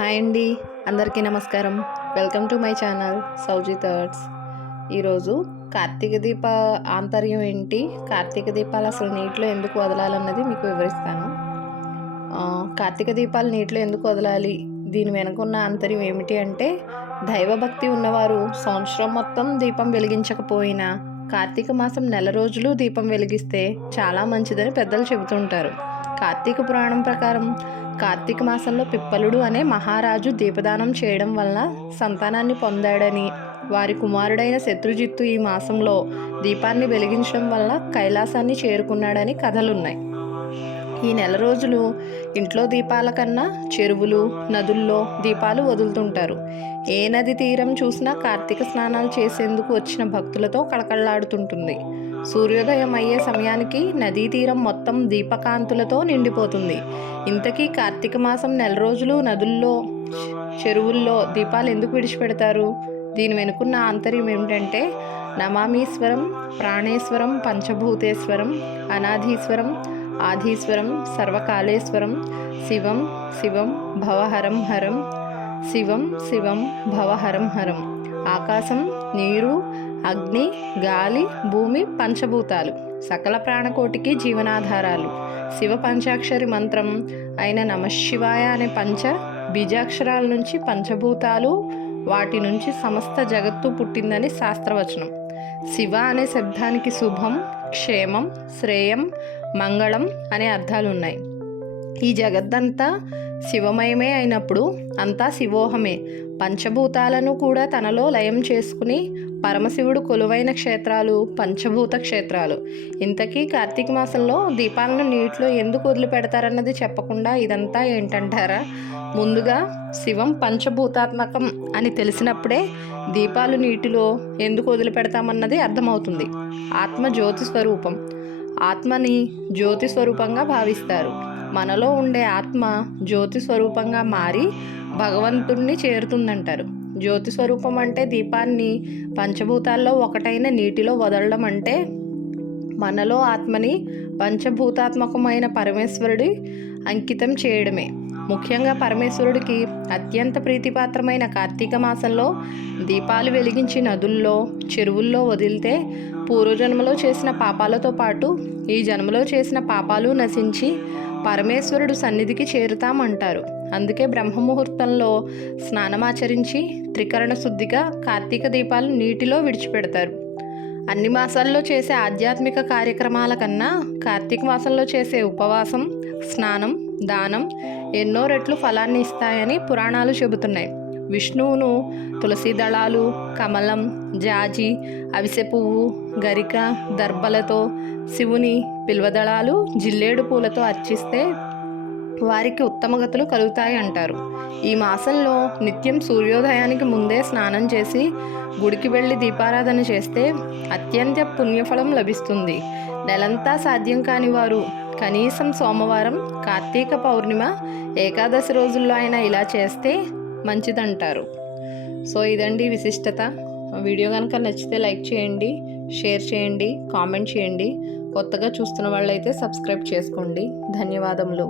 Hi అండి, అందరికీ నమస్కారం. Welcome to my channel Souji thoughts. ఈరోజు కార్తీక దీప ఆంతర్యం ఏంటి, కార్తీక దీపాలు అసలు నీటిలో ఎందుకు వదలాలన్నది మీకు వివరిస్తాను. కార్తీక దీపాలు నీటిలో ఎందుకు వదలాలి, దీని వెనుకున్న ఆంతర్యం ఏమిటి అంటే, దైవభక్తి ఉన్నవారు సంవత్సరం మొత్తం దీపం వెలిగించకపోయినా కార్తీక మాసం నెల రోజులు దీపం వెలిగిస్తే చాలా మంచిదని పెద్దలు చెబుతుంటారు. కార్తీక పురాణం ప్రకారం కార్తీక మాసంలో పిప్పలుడు అనే మహారాజు దీపదానం చేయడం వలన సంతానాన్ని పొందాడని, వారి కుమారుడైన శత్రుజిత్తు ఈ మాసంలో దీపాన్ని వెలిగించడం వల్ల కైలాసాన్ని చేరుకున్నాడని కథలున్నాయి. ఈ నెల రోజులు ఇంట్లో దీపాల కన్నా చెరువులు, నదుల్లో దీపాలు వదులుతుంటారు. ఏ నది తీరం చూసినా కార్తీక స్నానాలు చేసేందుకు వచ్చిన భక్తులతో కళకళలాడుతుంటుంది. సూర్యోదయం అయ్యే సమయానికి నదీ తీరం మొత్తం దీపకాంతులతో నిండిపోతుంది. ఇంతకీ కార్తీక మాసం నెల రోజులు నదుల్లో, చెరువుల్లో దీపాలు ఎందుకు విడిచిపెడతారు? దీని వెనుకున్న ఆంతర్యం ఏమిటంటే, నమామీశ్వరం, ప్రాణేశ్వరం, పంచభూతేశ్వరం, అనాధీశ్వరం, ఆధీశ్వరం, సర్వకాళేశ్వరం, శివం శివం భవహరం హరం, శివం శివం భవహరం హరం. ఆకాశం, నీరు, అగ్ని, గాలి, భూమి పంచభూతాలు సకల ప్రాణకోటికి జీవనాధారాలు. శివ పంచాక్షరి మంత్రం అయిన నమశివాయ అనే పంచ బీజాక్షరాల నుంచి పంచభూతాలు, వాటి నుంచి సమస్త జగత్తు పుట్టిందని శాస్త్రవచనం. శివ అనే శబ్దానికి శుభం, క్షేమం, శ్రేయం, మంగళం అనే అర్థాలున్నాయి. ఈ జగత్తంతా శివమయమే అయినప్పుడు అంతా శివోహమే. పంచభూతాలను కూడా తనలో లయం చేసుకుని పరమశివుడు కొలువైన క్షేత్రాలు పంచభూత క్షేత్రాలు. ఇంతకీ కార్తీక మాసంలో దీపాలను నీటిలో ఎందుకు వదిలిపెడతారన్నది చెప్పకుండా ఇదంతా ఏంటంటారా? ముందుగా శివం పంచభూతాత్మకం అని తెలిసినప్పుడే దీపాలు నీటిలో ఎందుకు వదిలిపెడతామన్నది అర్థమవుతుంది. ఆత్మ జ్యోతి స్వరూపం. ఆత్మని జ్యోతి స్వరూపంగా భావిస్తారు. మనలో ఉండే ఆత్మ జ్యోతి స్వరూపంగా మారి భగవంతుణ్ణి చేరుతుందంటారు. జ్యోతి స్వరూపం అంటే దీపాన్ని పంచభూతాల్లో ఒకటైన నీటిలో వదలడం అంటే మనలో ఆత్మని పంచభూతాత్మకమైన పరమేశ్వరుడి అంకితం చేయడమే. ముఖ్యంగా పరమేశ్వరుడికి అత్యంత ప్రీతిపాత్రమైన కార్తీక మాసంలో దీపాలు వెలిగించి నదుల్లో, చెరువుల్లో వదిలితే పూర్వజన్మలో చేసిన పాపాలతో పాటు ఈ జన్మలో చేసిన పాపాలు నశించి పరమేశ్వరుడు సన్నిధికి చేరుతామంటారు. అందుకే బ్రహ్మముహూర్తంలో స్నానమాచరించి త్రికరణ శుద్ధిగా కార్తీక దీపాలు నీటిలో విడిచిపెడతారు. అన్ని మాసాల్లో చేసే ఆధ్యాత్మిక కార్యక్రమాల కన్నా కార్తీక మాసంలో చేసే ఉపవాసం, స్నానం, దానం ఎన్నో రెట్లు ఫలాన్ని ఇస్తాయని పురాణాలు చెబుతున్నాయి. విష్ణువును తులసి దళాలు, కమలం, జాజి, అవిసె పువ్వు, గరిక, దర్భలతో, శివుని పిల్వదళాలు, జిల్లేడు పూలతో అర్చిస్తే వారికి ఉత్తమగతులు కలుగుతాయి అంటారు. ఈ మాసంలో నిత్యం సూర్యోదయానికి ముందే స్నానం చేసి గుడికి వెళ్ళి దీపారాధన చేస్తే అత్యంత పుణ్యఫలం లభిస్తుంది. నెలంతా సాధ్యం కాని వారు కనీసం సోమవారం, కార్తీక పౌర్ణిమ, ఏకాదశి రోజుల్లో అయినా ఇలా చేస్తే మంచిదంటారు. సో ఇదండి విశిష్టత. వీడియో కనుక నచ్చితే లైక్ చేయండి, షేర్ చేయండి, కామెంట్ చేయండి. కొత్తగా చూస్తున్న వాళ్ళైతే సబ్స్క్రైబ్ చేసుకోండి. ధన్యవాదములు.